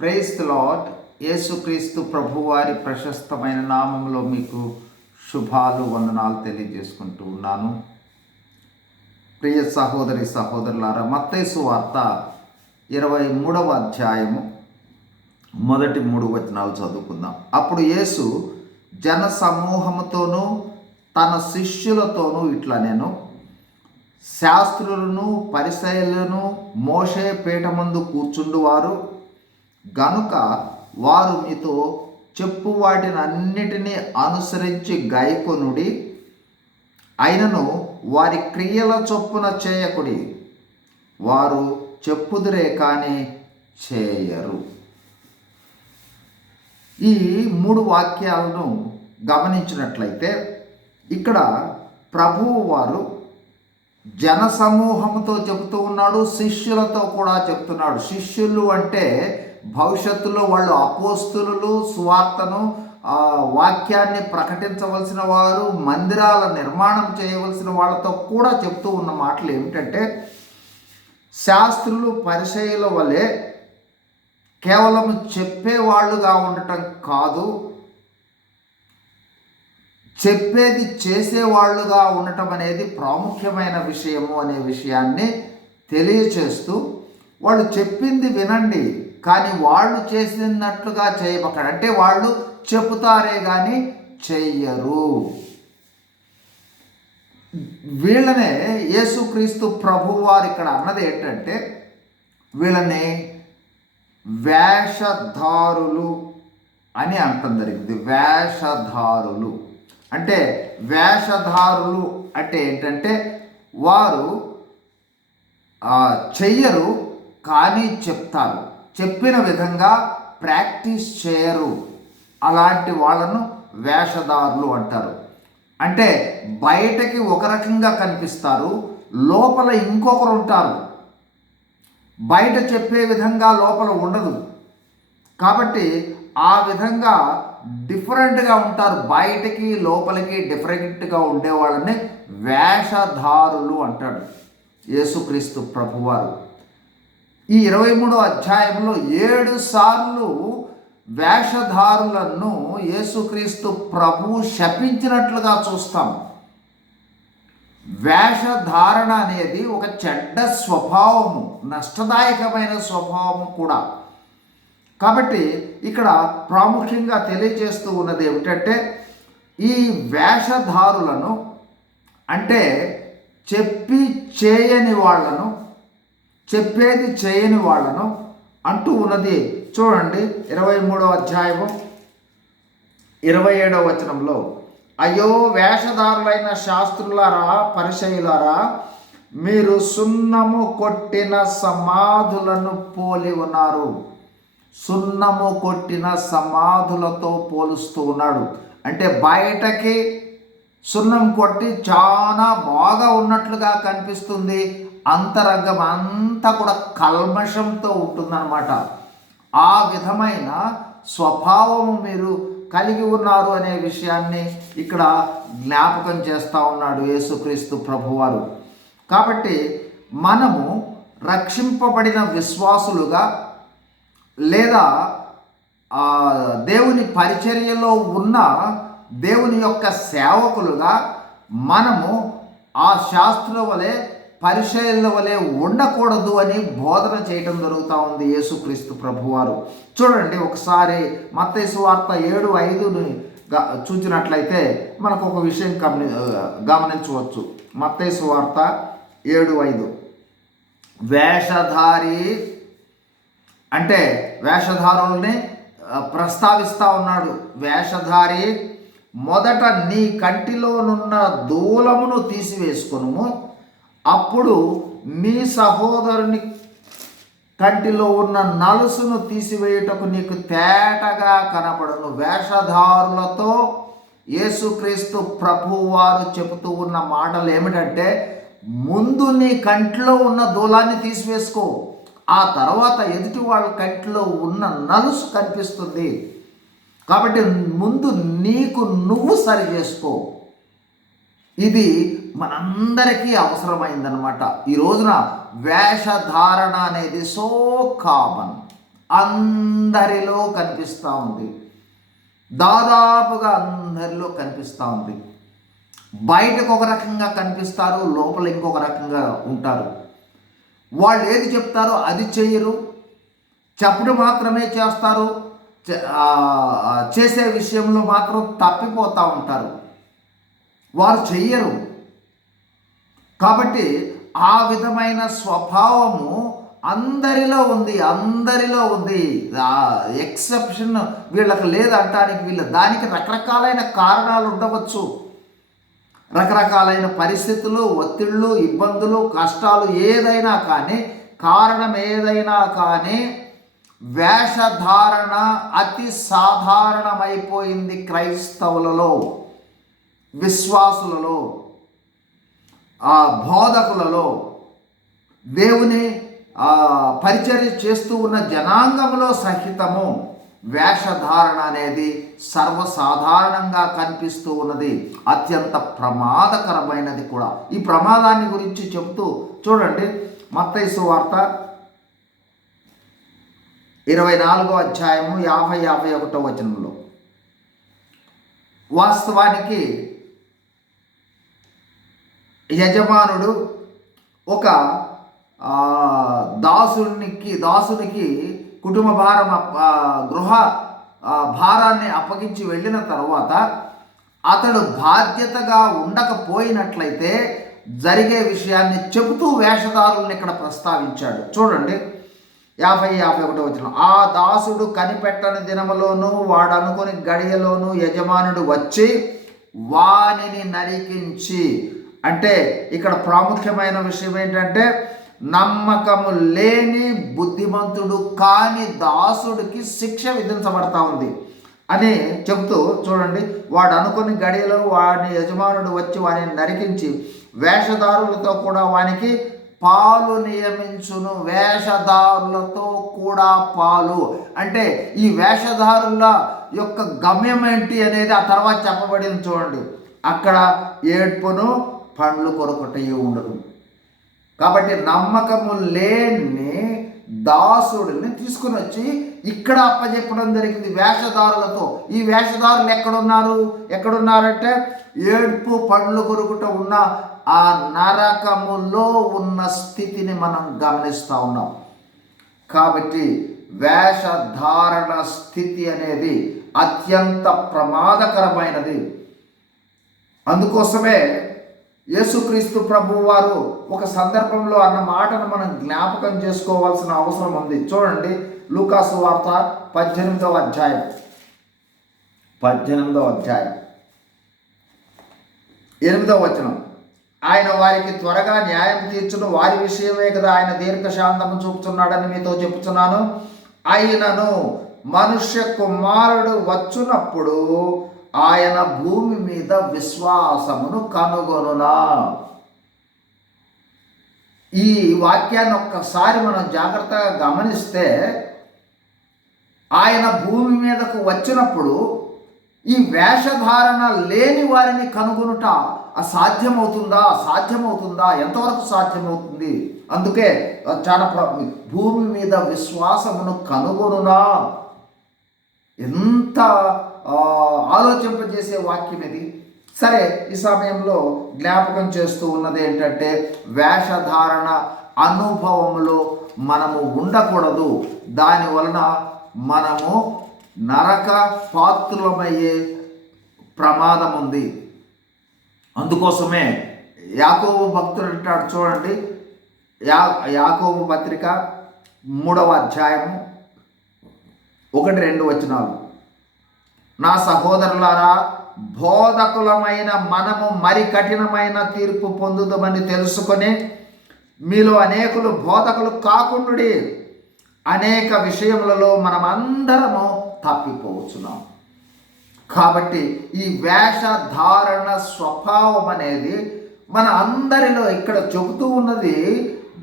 Praise the lord. యేసుక్రీస్తు ప్రభువారి ప్రశస్తమైన నామంలో మీకు శుభాలు వందనాలు తెలియజేసుకుంటూ ఉన్నాను. ప్రియ సహోదరి సహోదరులారా, మత్తయి సువార్త 23వ అధ్యాయము మొదటి 3 వచనాలు చదువుకుందాం. అప్పుడు యేసు జన సమూహముతోనూ తన శిష్యులతోనూ ఇట్లా నేను శాస్త్రులను పరిసయ్యులను మోషే పీఠమందు కూర్చుండువారు గనుక వారు మీతో చెప్పు వాటిని అన్నిటినీ అనుసరించి గైకొనుడి, అయినను వారి క్రియల చొప్పున చేయకుడి, వారు చెప్పుదురే కానీ చేయరు. ఈ 3 వాక్యాలను గమనించినట్లయితే ఇక్కడ ప్రభువు వారు జనసమూహంతో చెబుతూ ఉన్నాడు, శిష్యులతో కూడా చెప్తున్నాడు. శిష్యులు అంటే భవిష్యత్తులో వాళ్ళు అపోస్తులు, సువార్తను వాక్యాన్ని ప్రకటించవలసిన వారు, మందిరాల నిర్మాణం చేయవలసిన వాళ్ళతో కూడా చెప్తూ ఉన్న మాటలు ఏమిటంటే, శాస్త్రులు పరిసయ్యుల వలె కేవలం చెప్పేవాళ్ళుగా ఉండటం కాదు, చెప్పేది చేసేవాళ్ళుగా ఉండటం అనేది ప్రాముఖ్యమైన విషయము అనే విషయాన్ని తెలియచేస్తూ, వాళ్ళు చెప్పింది వినండి కానీ వాళ్ళు చేసినట్లుగా చేయబకండి. అంటే వాళ్ళు చెబుతారే కానీ చెయ్యరు. వీళ్ళనే యేసుక్రీస్తు ప్రభువారు ఇక్కడ అన్నది ఏంటంటే, వీళ్ళని వేషధారులు అని అంటం జరిగింది. వేషధారులు అంటే వేషధారులు అంటే ఏంటంటే, వారు చెయ్యరు కానీ చెప్తారు, చెప్పిన విధంగా ప్రాక్టీస్ చేయరు. అలాంటి వాళ్ళను వేషధారులు అంటారు. అంటే బయటకి ఒక రకంగా కనిపిస్తారు, లోపల ఇంకొకరు ఉంటారు. బయట చెప్పే విధంగా లోపల ఉండదు. కాబట్టి ఆ విధంగా డిఫరెంట్గా ఉంటారు. బయటకి లోపలికి డిఫరెంట్గా ఉండేవాళ్ళని వేషధారులు అంటాడు యేసుక్రీస్తు ప్రభువారు. ఈ 23వ అధ్యాయంలో 7 సార్లు వేషధారులను యేసుక్రీస్తు ప్రభువు శపించినట్లుగా చూస్తాం. వేషధారణ అనేది ఒక చెడ్డ స్వభావము, నష్టదాయకమైన స్వభావము కూడా. కాబట్టి ఇక్కడ ప్రాముఖ్యంగా తెలియజేస్తూ ఉన్నది ఏమిటంటే, ఈ వేషధారులను అంటే చెప్పి చేయని వాళ్ళను, చెప్పేది చేయని వాళ్ళను అంటూ ఉన్నది. చూడండి 23వ అధ్యాయము 27వ వచనంలో, అయ్యో వేషధారులైన శాస్త్రులారా పరిసయ్యులారా, మీరు సున్నము కొట్టిన సమాధులను పోలి ఉన్నారు. సున్నము కొట్టిన సమాధులతో పోలుస్తూ ఉన్నాడు. అంటే బయటకి సున్నం కొట్టి చాలా బాగా ఉన్నట్లుగా కనిపిస్తుంది, అంతరంగం అంతా కూడా కల్మషంతో ఉంటుందన్నమాట. ఆ విధమైన స్వభావము మీరు కలిగి ఉన్నారు అనే విషయాన్ని ఇక్కడ జ్ఞాపకం చేస్తూ ఉన్నాడు యేసుక్రీస్తు ప్రభువారు. కాబట్టి మనము రక్షింపబడిన విశ్వాసులుగా లేదా దేవుని పరిచర్యలో ఉన్న దేవుని యొక్క సేవకులుగా మనము ఆ శాస్త్రుల వలె పరిసయ్యుల వలె ఉండకూడదు అని బోధన చేయటం జరుగుతూ ఉంది యేసుక్రీస్తు ప్రభువారు. చూడండి ఒకసారి మత్తయి సువార్త 7:5ని చూసినట్లయితే మనకు ఒక విషయం గమనించవచ్చు. మత్తయి సువార్త 7:5 వేషధారి అంటే వేషధారుల్ని ప్రస్తావిస్తూ ఉన్నాడు. వేషధారి, మొదట నీ కంటిలోనున్న దూలమును తీసివేసుకొనుము, అప్పుడు నీ సహోదరుని కంటిలో ఉన్న నలుసును తీసివేయుటకు నీకు తేటగా కనపడును. వేషధారులతో యేసుక్రీస్తు ప్రభువారు చెబుతూ ఉన్న మాటలు ఏమిటంటే, ముందు నీ కంటిలో ఉన్న దూలాన్ని తీసివేసుకో, ఆ తర్వాత ఎదుటి వాళ్ళ కంటిలో ఉన్న నలుసు కనిపిస్తుంది. కాబట్టి ముందు నీకు నువ్వు సరి చేసుకో. ఇది మనందరికీ అవసరమైందనమాట. ఈ రోజున వేషధారణ అనేది సో కామన్. అందరిలో కనిపిస్తూ ఉంది. దాదాపుగా అందరిలో కనిపిస్తూ ఉంది. బయటకు ఒక రకంగా కనిపిస్తారు, లోపల ఇంకొక రకంగా ఉంటారు. వాళ్ళు ఏది చెప్తారో అది చెయ్యరు, చెప్పడం మాత్రమే చేస్తారు, చేసే విషయంలో మాత్రం తప్పిపోతూ ఉంటారు, వారు చెయ్యరు. కాబట్టి ఆ విధమైన స్వభావము అందరిలో ఉంది. ఎక్సెప్షన్ వీళ్ళకి లేదంటానికి దానికి రకరకాలైన కారణాలు ఉండవచ్చు. రకరకాలైన పరిస్థితులు, ఒత్తిళ్ళు, ఇబ్బందులు, కష్టాలు ఏదైనా కానీ, కారణం ఏదైనా కానీ, వేషధారణ అతి సాధారణమైపోయింది క్రైస్తవులలో, విశ్వాసులలో, బోధకులలో, దేవుని పరిచర్య చేస్తూ ఉన్న జనాంగంలో సహితము వేషధారణ అనేది సర్వసాధారణంగా కనిపిస్తూ ఉన్నది. అత్యంత ప్రమాదకరమైనది కూడా. ఈ ప్రమాదాన్ని గురించి చెబుతూ చూడండి, మత్తయి సువార్త 24వ అధ్యాయము 50-51 వచనంలో. వాస్తవానికి యజమానుడు ఒక దాసునికి కుటుంబ భారం, గృహ భారాన్ని అప్పగించి వెళ్ళిన తర్వాత అతడు బాధ్యతగా ఉండకపోయినట్లయితే జరిగే విషయాన్ని చెబుతూ వేషధారులను ఇక్కడ ప్రస్తావించాడు. చూడండి 50-51 వచనం. ఆ దాసుడు కనిపెట్టని దినములోను వాడనుకొని గడియలోను యజమానుడు వచ్చి వానిని నరికించి. అంటే ఇక్కడ ప్రాముఖ్యమైన విషయం ఏంటంటే, నమ్మకము లేని బుద్ధిమంతుడు కాని దాసుడికి శిక్ష విధించబడతా ఉంది అని చెబుతూ చూడండి, వాడు అనుకుని గడియలో వాని యజమానుడు వచ్చి వానిని నరికించి వేషధారులతో కూడా వానికి పాలు నియమించును. వేషధారులతో కూడా పాలు అంటే ఈ వేషధారుల యొక్క గమ్యం ఏంటి అనేది ఆ తర్వాత చెప్పబడింది. చూడండి, అక్కడ ఏడ్పును పండ్లు కొరకొట్టయి ఉండదు. కాబట్టి నమ్మకము లేని దాసుడిని తీసుకుని వచ్చి ఇక్కడ అప్పచెప్పడం జరిగింది వేషధారులతో. ఈ వేషధారులు ఎక్కడున్నారంటే ఏడ్పు పండ్లు కొరుకుట ఉన్న ఆ నరకములో ఉన్న స్థితిని మనం గమనిస్తూ ఉన్నాం. కాబట్టి వేషధారణ స్థితి అనేది అత్యంత ప్రమాదకరమైనది. అందుకోసమే యేసుక్రీస్తు ప్రభువు వారు ఒక సందర్భంలో అన్న మాటను మనం జ్ఞాపకం చేసుకోవాల్సిన అవసరం ఉంది. చూడండి, లూకా సువార్త 18వ అధ్యాయం 8వ వచనం. ఆయన వారికి త్వరగా న్యాయం తీర్చును, వారి విషయమే కదా ఆయన దీర్ఘశాంతము చూపుతున్నాడని మీతో చెప్తున్నాను. అయినను మనుష్య కుమారుడు వచ్చునప్పుడు ఆయన భూమి మీద విశ్వాసమును కనుగొనునా. ఈ వాక్యాన్ని ఒక్కసారి మనం జాగ్రత్తగా గమనిస్తే, ఆయన భూమి మీదకు వచ్చినప్పుడు ఈ వేషధారణ లేని వారిని కనుగొనుట సాధ్యమవుతుందా? ఎంతవరకు సాధ్యమవుతుంది? అందుకే చాలా భూమి మీద విశ్వాసమును కనుగొనునా. ఎంత ఆలోచింపజేసే వాక్యం ఇది. సరే, ఈ సమయంలో జ్ఞాపకం చేస్తూ ఉన్నది ఏంటంటే, వేషధారణ అనుభవంలో మనము ఉండకూడదు. దాని వలన మనము నరక పాత్రులమయ్యే ప్రమాదం ఉంది. అందుకోసమే యాకోబు భక్తుడు అంటాడు, చూడండి, యాకోబు పత్రిక 3వ అధ్యాయము 1-2 వచనాలు. నా సహోదరులారా, బోధకులమైన మనము మరి కఠినమైన తీర్పు పొందుదామని తెలుసుకొని మీలో అనేకులు బోధకులు కాకుండుడి. అనేక విషయములలో మనమందరము తప్పిపోవచ్చున్నాం. కాబట్టి ఈ వేషధారణ స్వభావం అనేది మన అందరిలో ఇక్కడ చెబుతూ ఉన్నది,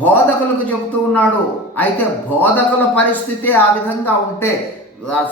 బోధకులకు చెబుతూ ఉన్నాడు. అయితే బోధకుల పరిస్థితి ఆ విధంగా ఉంటే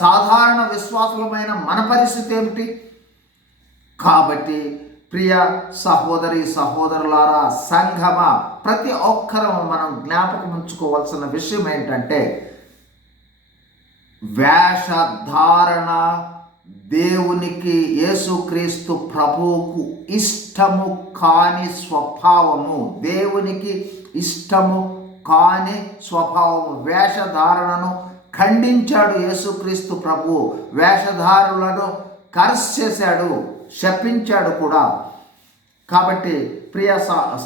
సాధారణ విశ్వాసులమైన మన పరిస్థితి ఏమిటి? కాబట్టి ప్రియ సహోదరి సహోదరులారా, సంఘమ, ప్రతి ఒక్కరూ మనం జ్ఞాపకం ఉంచుకోవాల్సిన విషయం ఏంటంటే, వేషధారణ దేవునికి, యేసుక్రీస్తు ప్రభువుకు ఇష్టము కాని స్వభావము, దేవునికి ఇష్టము కాని స్వభావము. వేషధారణను ఖండించాడు యేసుక్రీస్తు ప్రభువు. వేషధారులను కర్స్ చేశాడు, శపించాడు కూడా. కాబట్టి ప్రియ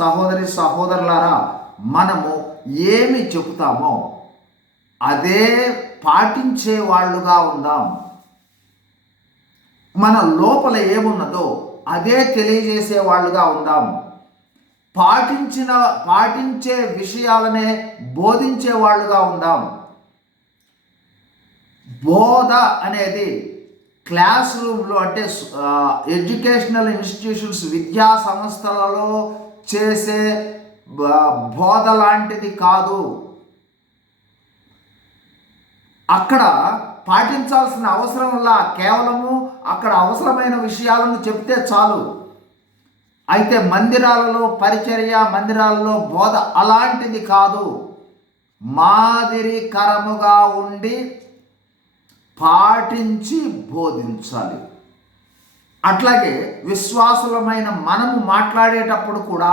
సహోదరి సహోదరులారా, మనము ఏమి చెబుతామో అదే పాటించే వాళ్ళుగా ఉందాం. మన లోపల ఏమున్నదో అదే తెలియజేసే వాళ్ళుగా ఉందాం. పాటించే విషయాలనే బోధించే వాళ్ళుగా ఉందాం. బోధ అనేది క్లాస్ రూమ్లో, అంటే ఎడ్యుకేషనల్ ఇన్స్టిట్యూషన్స్, విద్యా సంస్థలలో చేసే బోధ లాంటిది కాదు. అక్కడ పాటించాల్సిన అవసరంలా కేవలము అక్కడ అవసరమైన విషయాలను చెప్తే చాలు. అయితే మందిరాలలో పరిచర్య, మందిరాలలో బోధ అలాంటిది కాదు. మాదిరికరముగా ఉండి పాటించి బోధించాలి. అట్లాగే విశ్వాసులమైన మనము మాట్లాడేటప్పుడు కూడా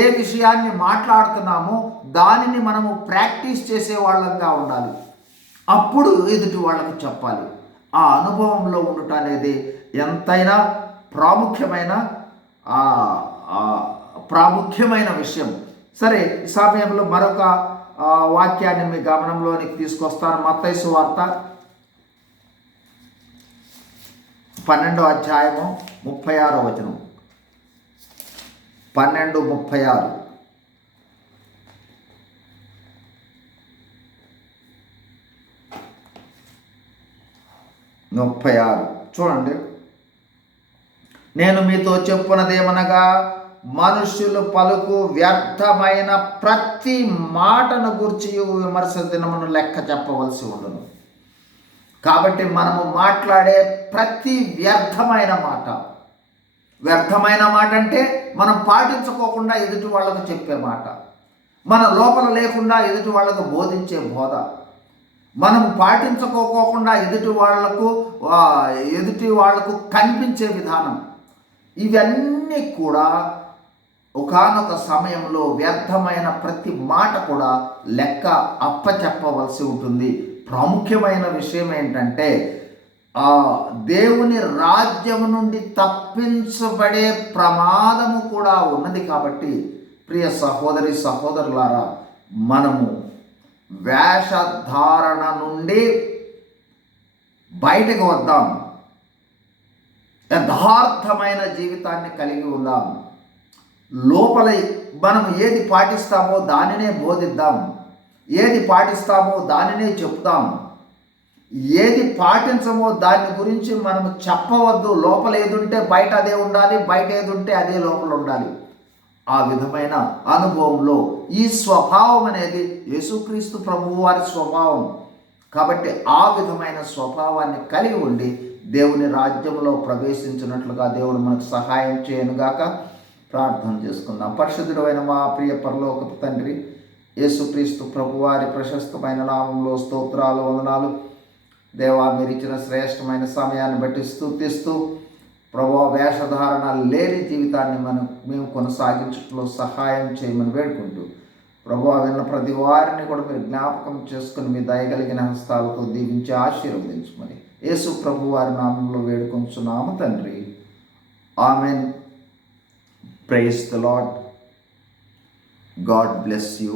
ఏ విషయాన్ని మాట్లాడుతున్నామో దానిని మనము ప్రాక్టీస్ చేసే వాళ్ళంగా ఉండాలి. అప్పుడు ఎదుటి వాళ్ళకు చెప్పాలి. ఆ అనుభవంలో ఉండటం అనేది ఎంతైనా ప్రాముఖ్యమైన విషయం. సరే, ఈ సమయంలో మరొక వాక్యాన్ని మీ గమనంలోనికి తీసుకొస్తాను. మత్తయి సువార్త 12వ అధ్యాయము 36వ వచనం. 12:36. చూడండి. నేను మీతో చెప్పునదేమనగా, మనుష్యులు పలుకు వ్యర్థమైన ప్రతి మాటను గూర్చి విమర్శ దినమును లెక్క చెప్పవలసి ఉండును. కాబట్టి మనము మాట్లాడే ప్రతి వ్యర్థమైన మాట అంటే మనం పాటించుకోకుండా ఎదుటి వాళ్ళకు చెప్పే మాట, మన లోపల లేకుండా ఎదుటి వాళ్ళకు బోధించే బోధ, మనం పాటించుకోకుండా ఎదుటి వాళ్లకు కనిపించే విధానం, ఇవన్నీ కూడా ఒకానొక సమయంలో వ్యర్థమైన ప్రతి మాట కూడా లెక్క అప్పచెప్పవలసి ఉంటుంది. ప్రాముఖ్యమైన విషయం ఏంటంటే, దేవుని రాజ్యము నుండి తప్పించబడే ప్రమాదము కూడా ఉన్నది. కాబట్టి ప్రియ సహోదరి సహోదరులారా, మనము వేషధారణ నుండి బయటకు వద్దాం. యథార్థమైన జీవితాన్ని కలిగి ఉందాం. లోపల మనం ఏది పాటిస్తామో దానినే బోధిద్దాం, ఏది పాటిస్తామో దానినే చెప్తాం, ఏది పాటించమో దాని గురించి మనం చెప్పవద్దు. లోపల ఏదుంటే బయట అదే ఉండాలి, బయట ఏదుంటే అదే లోపల ఉండాలి. ఆ విధమైన అనుభవంలో ఈ స్వభావం అనేది యేసుక్రీస్తు ప్రభువు వారి స్వభావం. కాబట్టి ఆ విధమైన స్వభావాన్ని కలిగి ఉండి దేవుని రాజ్యంలో ప్రవేశించినట్లుగా దేవుడు మనకు సహాయం చేయనుగాక. ప్రార్థన చేసుకుందాం. పరిశుద్ధుడైన మా ప్రియ పరలోకపు తండ్రి, యేసుక్రీస్తు ప్రభువారి ప్రశస్తమైన నామంలో స్తోత్రాలు, వందనాలు. దేవా, మీరు ఇచ్చిన శ్రేష్టమైన సమయాన్ని బట్టి స్తుతిస్తూ, ప్రభువా, వేషధారణ లేని జీవితాన్ని మేము కొనసాగించడంలో సహాయం చేయమని వేడుకుంటూ, ప్రభువా, విన్న ప్రతి వారిని కూడా మీరు జ్ఞాపకం చేసుకుని మీ దయగలిగిన హస్తాలతో దీవించి ఆశీర్వదించమని యేసు ప్రభు వారి నామంలో వేడుకొంచున్నాము తండ్రి. Amen. Praise the Lord. God bless you.